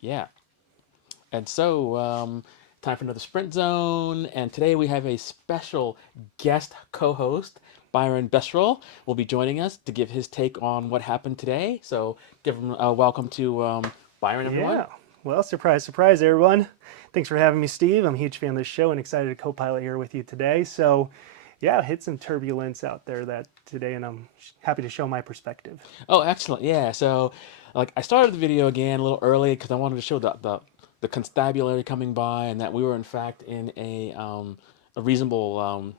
Yeah. And so, time for another sprint zone. And today we have a special guest co host. Byron Becerill will be joining us to give his take on what happened today. So, give him a welcome to Byron, everyone. Yeah. Well, surprise, surprise, everyone. Thanks for having me, Steve. I'm a huge fan of this show and excited to co-pilot here with you today. So, yeah, hit some turbulence out there that today, and I'm happy to show my perspective. Oh, excellent. Yeah. So, I started the video again a little early because I wanted to show the constabulary coming by and that we were, in fact, in a reasonable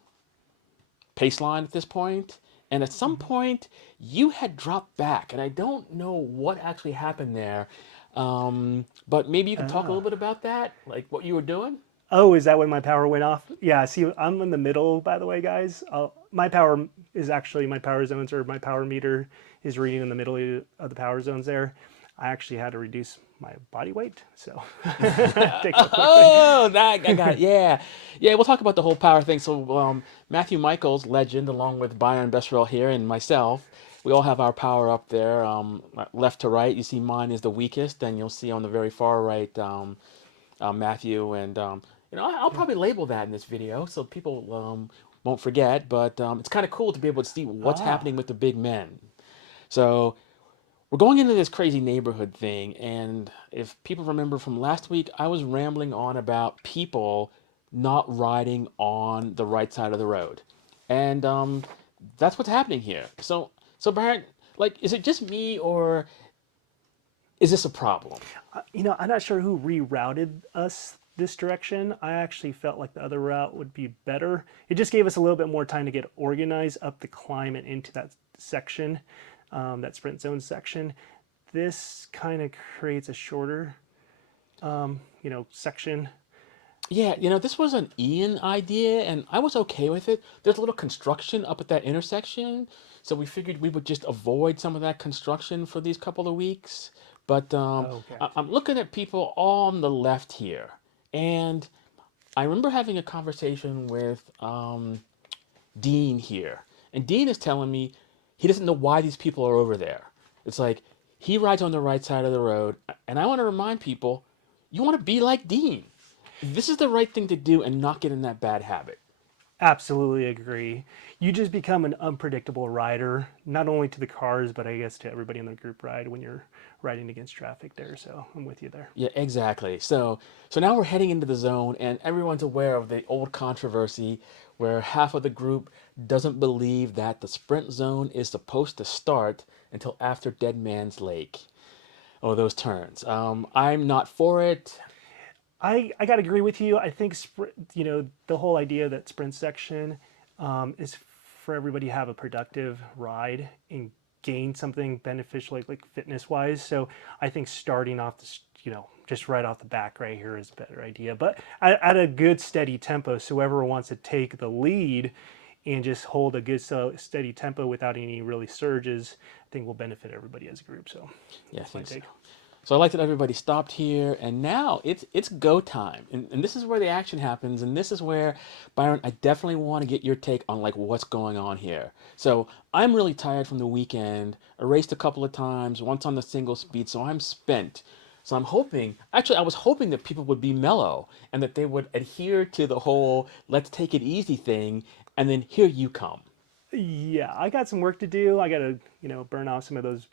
pace line at this point. And at some point, you had dropped back, and I don't know what actually happened there. But maybe you could talk a little bit about that, like what you were doing. Oh, is that when my power went off? Yeah, see, I'm in the middle, by the way, guys. My power is actually, my power zones or my power meter is reading in the middle of the power zones there. I actually had to reduce my body weight, so take a quick thing. Oh, that I got it. Yeah, yeah. We'll talk about the whole power thing. So, Matthew Michaels, legend, along with Byron Becerill here and myself, we all have our power up there, left to right. You see, mine is the weakest, and you'll see on the very far right, Matthew. And I'll probably label that in this video so people won't forget. But it's kind of cool to be able to see what's Ah, happening with the big men. So we're going into this crazy neighborhood thing, and if people remember from last week, I was rambling on about people not riding on the right side of the road, and that's what's happening here. So Barrett, is it just me, or is this a problem? I'm not sure who rerouted us this direction. I actually felt like the other route would be better. It just gave us a little bit more time to get organized up the climb and into that section, that sprint zone section. This kind of creates a shorter, section. Yeah, this was an Ian idea, and I was okay with it. There's a little construction up at that intersection, so we figured we would just avoid some of that construction for these couple of weeks. But Okay. I'm looking at people on the left here, and I remember having a conversation with Dean here, and Dean is telling me he doesn't know why these people are over there. It's like he rides on the right side of the road, and I want to remind people, you want to be like Dean. This is the right thing to do and not get in that bad habit. Absolutely agree. You just become an unpredictable rider, not only to the cars, but I guess to everybody in the group ride when you're riding against traffic there. So I'm with you there. Yeah, exactly. So now we're heading into the zone, and everyone's aware of the old controversy where half of the group doesn't believe that the sprint zone is supposed to start until after Dead Man's Lake. Oh, those turns. I'm not for it. I got to agree with you. I think the whole idea that sprint section is for everybody to have a productive ride and gain something beneficial, like fitness wise. So I think starting off this, just right off the back right here is a better idea. But at a good steady tempo, so whoever wants to take the lead and just hold a good steady tempo without any really surges, I think will benefit everybody as a group. So Yeah, I that's my think so. take. So I like that everybody stopped here, and now it's go time, and this is where the action happens, and this is where, Byron, I definitely want to get your take on what's going on here. So I'm really tired from the weekend. I raced a couple of times, once on the single speed, so I'm spent. So I'm hoping, actually, I was hoping that people would be mellow and that they would adhere to the whole let's take it easy thing, and then here you come. Yeah, I got some work to do. I got to, burn off some of those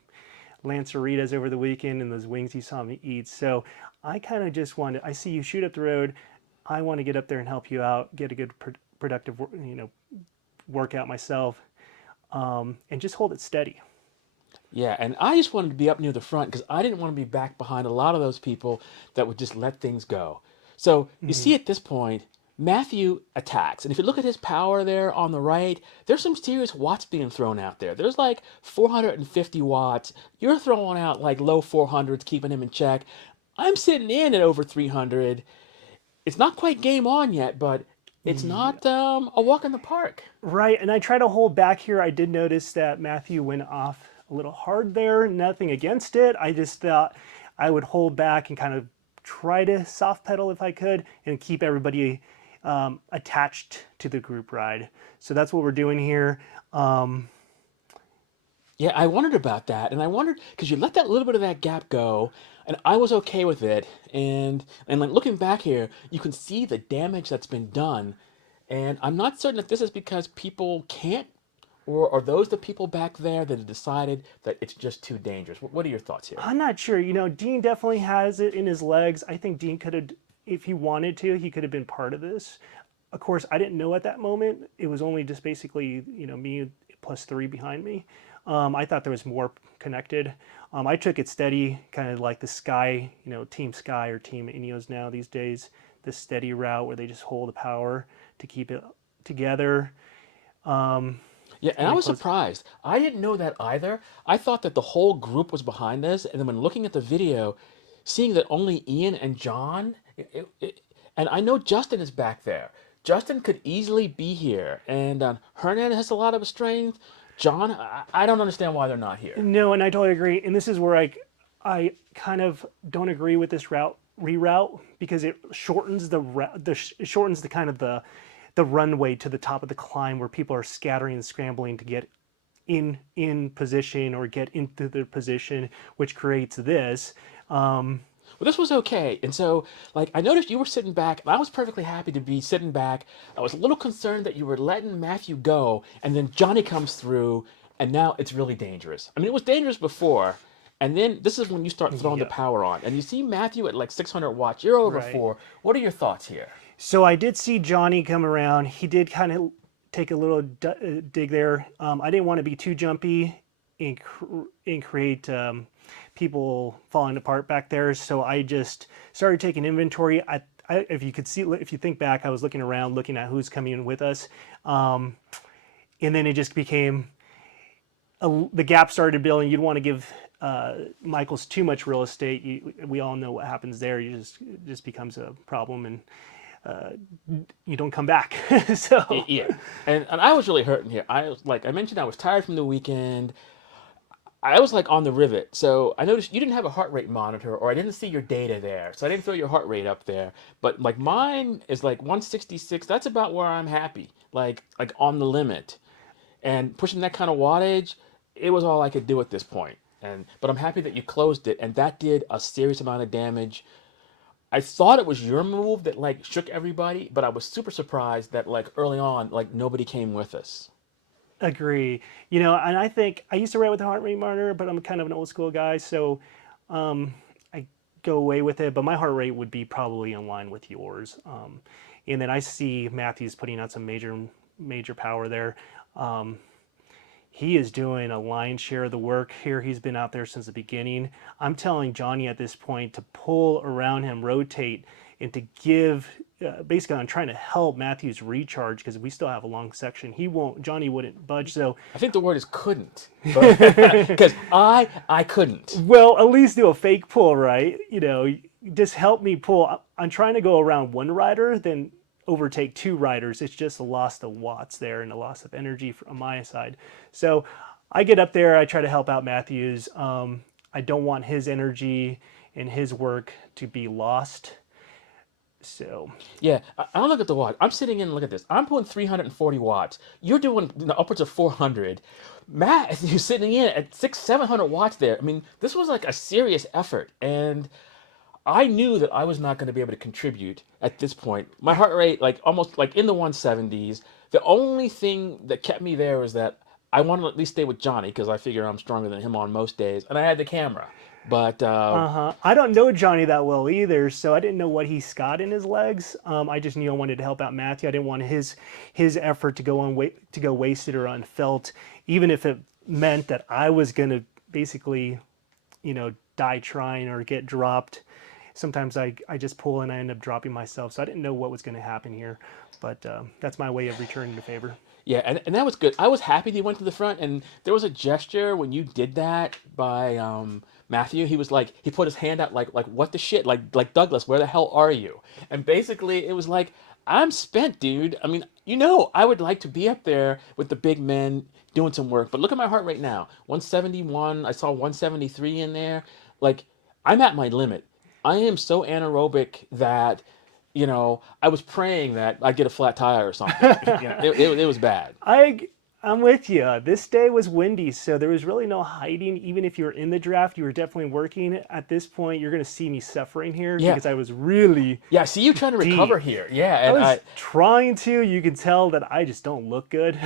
Lanceritas over the weekend and those wings you saw me eat. So I kind of just want to, I see you shoot up the road. I want to get up there and help you out, get a good, productive, workout myself, and just hold it steady. Yeah, and I just wanted to be up near the front because I didn't want to be back behind a lot of those people that would just let things go. So you see at this point, Matthew attacks. And if you look at his power there on the right, there's some serious watts being thrown out there. There's like 450 watts. You're throwing out like low 400s, keeping him in check. I'm sitting in at over 300. It's not quite game on yet, but it's Yeah. not a walk in the park. Right. And I try to hold back here. I did notice that Matthew went off a little hard there. Nothing against it. I just thought I would hold back and kind of try to soft pedal if I could and keep everybody attached to the group ride. So that's what we're doing here. Yeah, I wondered about that, and I wondered because you let that little bit of that gap go, and I was okay with it. And like looking back here, you can see the damage that's been done, and I'm not certain if this is because people can't, or are those the people back there that have decided that it's just too dangerous? What are your thoughts here? I'm not sure. Dean definitely has it in his legs. I think Dean could have, if he wanted to, he could have been part of this. Of course, I didn't know at that moment. It was only just basically, me plus three behind me. I thought there was more connected. I took it steady, kind of like the Sky, Team Sky or Team Ineos now these days, the steady route where they just hold the power to keep it together. Yeah, and And I then was close. surprised. I didn't know that either. I thought that the whole group was behind this, and then when looking at the video, seeing that only Ian and John, and I know Justin is back there. Justin could easily be here, and Hernan has a lot of strength. John, I don't understand why they're not here. No, and I totally agree. And this is where I kind of don't agree with this reroute because it shortens it shortens the kind of the runway to the top of the climb where people are scattering and scrambling to get in position or get into their position, which creates this. Well, this was okay. And so, like, I noticed you were sitting back, and I was perfectly happy to be sitting back. I was a little concerned that you were letting Matthew go, and then Johnny comes through, and now it's really dangerous. I mean, it was dangerous before, and then this is when you start throwing the Yeah, power on. And you see Matthew at like 600 watts. You're over right. four. What are your thoughts here? So I did see Johnny come around. He did kind of take a little dig there. I didn't want to be too jumpy and create people falling apart back there. So I just started taking inventory. If you could see, if you think back, I was looking around, looking at who's coming in with us, and then it just became the gap started building. You'd want to give Michaels too much real estate. We all know what happens there. It just becomes a problem, and you don't come back. So Yeah. And I was really hurting here. I was like I mentioned, I was tired from the weekend. I was like on the rivet. So I noticed you didn't have a heart rate monitor, or I didn't see your data there. So I didn't throw your heart rate up there. But like mine is like 166. That's about where I'm happy. Like on the limit. And pushing that kind of wattage, it was all I could do at this point. And but I'm happy that you closed it, and that did a serious amount of damage. I thought it was your move that like shook everybody, but I was super surprised that like early on, like nobody came with us. agree. And I think I used to write with a heart rate monitor, but I'm kind of an old school guy, so I go away with it. But my heart rate would be probably in line with yours. And then I see Matthews putting out some major power there. He is doing a lion's share of the work here. He's been out there since the beginning. I'm telling Johnny at this point to pull around him, rotate, and to give. Basically, I'm trying to help Matthews recharge because we still have a long section. He won't. Johnny wouldn't budge. So, I think the word is couldn't, because I couldn't. well, at least do a fake pull, right? Just help me pull. I'm trying to go around one rider, then overtake two riders. It's just a loss of watts there and a loss of energy from my side. So I get up there. I try to help out Matthews. I don't want his energy and his work to be lost. So Yeah, I look at the watch. I'm sitting in. Look at this. I'm pulling 340 watts. You're doing upwards of 400. Matt, you're sitting in at 700 watts there. I mean, this was like a serious effort, and I knew that I was not going to be able to contribute at this point. My heart rate, like almost like in the 170s. The only thing that kept me there was that I wanted to at least stay with Johnny because I figure I'm stronger than him on most days, and I had the camera. But I don't know Johnny that well either, so I didn't know what he's got in his legs. I just knew I wanted to help out Matthew. I didn't want his effort to go wasted or unfelt, even if it meant that I was going to basically, die trying or get dropped. Sometimes I just pull and I end up dropping myself, so I didn't know what was going to happen here. But that's my way of returning the favor. yeah, and that was good. I was happy that he went to the front, and there was a gesture when you did that by Matthew. He was like, he put his hand out like what the shit, like Douglas, where the hell are you? And basically, it was like, I'm spent, dude. I mean, I would like to be up there with the big men doing some work, but look at my heart rate now, 171. I saw 173 in there. Like, I'm at my limit. I am so anaerobic that I was praying that I'd get a flat tire or something. It was bad. I I'm with you. This day was windy, so there was really no hiding. Even if you were in the draft, you were definitely working. At this point, you're going to see me suffering here Yeah. because I was really Yeah, I see you trying to recover deep. here. Yeah, I and was trying to. You can tell that I just don't look good.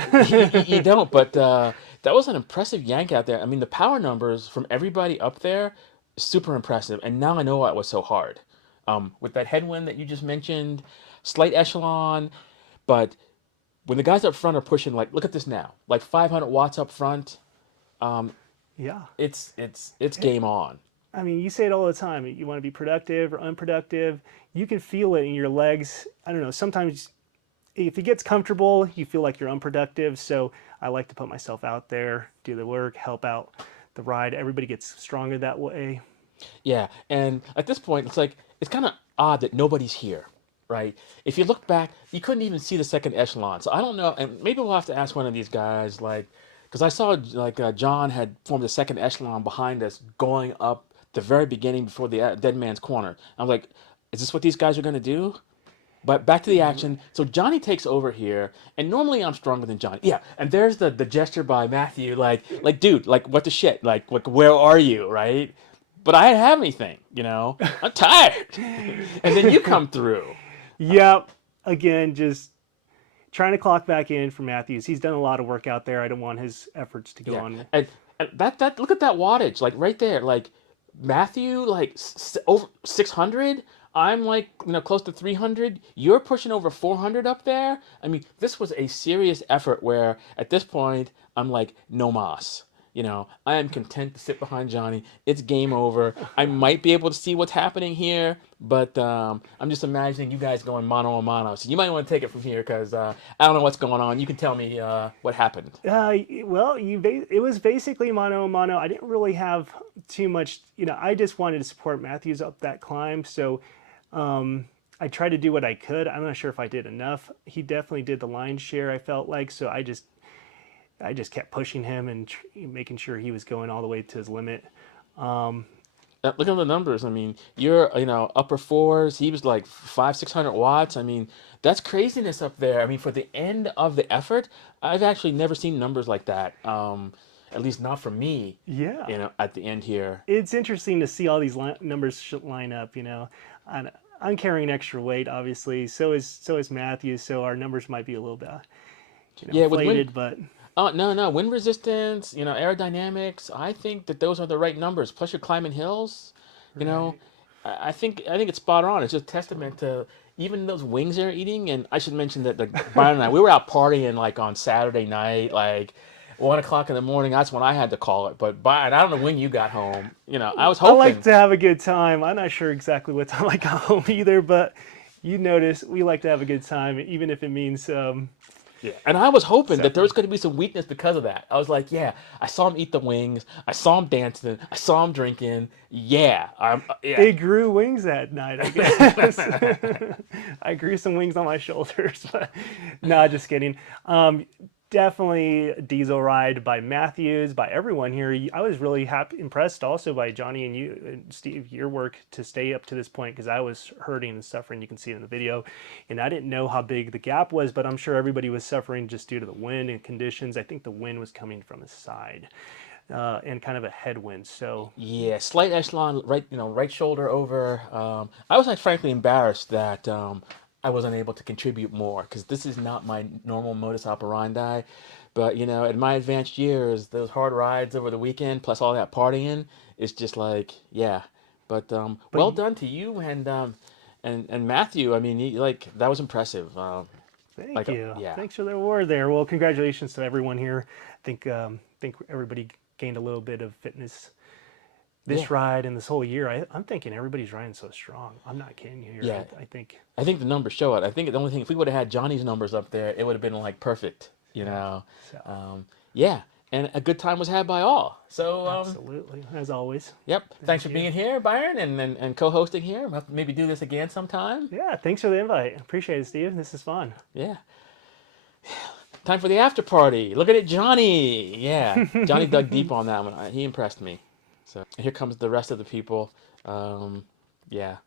you don't, but that was an impressive yank out there. I mean, the power numbers from everybody up there, super impressive. And now I know why it was so hard. With that headwind that you just mentioned, slight echelon, but when the guys up front are pushing, like, look at this now, like 500 watts up front, Yeah. it's game on. I mean, you say it all the time. You want to be productive or unproductive. You can feel it in your legs. I don't know. Sometimes if it gets comfortable, you feel like you're unproductive. So I like to put myself out there, do the work, help out the ride. Everybody gets stronger that way. Yeah, and at this point, it's like it's kind of odd that nobody's here, right? If you look back, you couldn't even see the second echelon. So I don't know, and maybe we'll have to ask one of these guys, like, because I saw like John had formed the second echelon behind us, going up the very beginning before the dead man's corner. I was like, is this what these guys are going to do? But back to the action. So Johnny takes over here, and normally I'm stronger than Johnny. Yeah, and there's the gesture by Matthew, like dude, like what the shit, like where are you, right? But I didn't have anything, I'm tired, and then you come through. Yep. Again, just trying to clock back in for Matthews. He's done a lot of work out there. I don't want his efforts to go Yeah, on. and that look at that wattage, like right there, like Matthew, like over 600. I'm like close to 300. You're pushing over 400 up there. I mean, this was a serious effort. Where at this point I'm like no mas. I am content to sit behind Johnny. It's game over. I might be able to see what's happening here, but I'm just imagining you guys going mano a mano. So you might want to take it from here because I don't know what's going on. You can tell me what happened. Well, it was basically mano a mano. I didn't really have too much. I just wanted to support Matthews up that climb. So I tried to do what I could. I'm not sure if I did enough. He definitely did the lion's share, I felt like. So I just kept pushing him and making sure he was going all the way to his limit. Look at the numbers. I mean, you're upper fours. He was like 500-600 watts. I mean, that's craziness up there. I mean, for the end of the effort, I've actually never seen numbers like that. At least not for me. Yeah. At the end here. It's interesting to see all these numbers line up. And I'm carrying extra weight, obviously. So is Matthew. So our numbers might be a little bit, Yeah, with inflated, but no, wind resistance, aerodynamics. I think that those are the right numbers. Plus, you're climbing hills. You know, right. I think it's spot on. It's just testament to even those wings they're eating. And I should mention that Byron and I, we were out partying like on Saturday night, like 1 o'clock in the morning. That's when I had to call it. But Byron, I don't know when you got home. I was I like hoping. to have a good time. I'm not sure exactly what time I got home either, but you notice we like to have a good time, even if it means Yeah, and I was hoping that there suffering. was going to be some weakness because of that. I was like, yeah, I saw him eat the wings. I saw him dancing. I saw him drinking. Yeah, yeah. It grew wings that night, I guess. I grew some wings on my shoulders. But no, just kidding. Definitely a diesel ride by Matthews, by everyone here. I was really impressed also by Johnny and you, and Steve, your work to stay up to this point because I was hurting and suffering. You can see it in the video. And I didn't know how big the gap was, but I'm sure everybody was suffering just due to the wind and conditions. I think the wind was coming from the side and kind of a headwind. So Yeah, slight echelon, right, right shoulder over. I was like frankly embarrassed that I was unable to contribute more because this is not my normal modus operandi. But in my advanced years, those hard rides over the weekend plus all that partying, it's just like yeah. But but well done to you and Matthew. I mean, like that was impressive. thank you. Yeah. Thanks for the award there. Well, congratulations to everyone here. I think everybody gained a little bit of fitness Yeah. this ride and this whole year. I'm thinking everybody's riding so strong. I'm not kidding you here. Yeah. I think I think the numbers show it. I think the only thing, if we would have had Johnny's numbers up there, it would have been like perfect. so. Yeah, and a good time was had by all. So, Absolutely, as always. yep. Thanks Thank for you. being here, Byron, and co-hosting here. We'll have to maybe do this again sometime. Yeah, thanks for the invite. Appreciate it, Steve. This is fun. Yeah. Time for the after party. Look at it, Johnny. Yeah, Johnny dug deep on that one. He impressed me. So here comes the rest of the people. Yeah.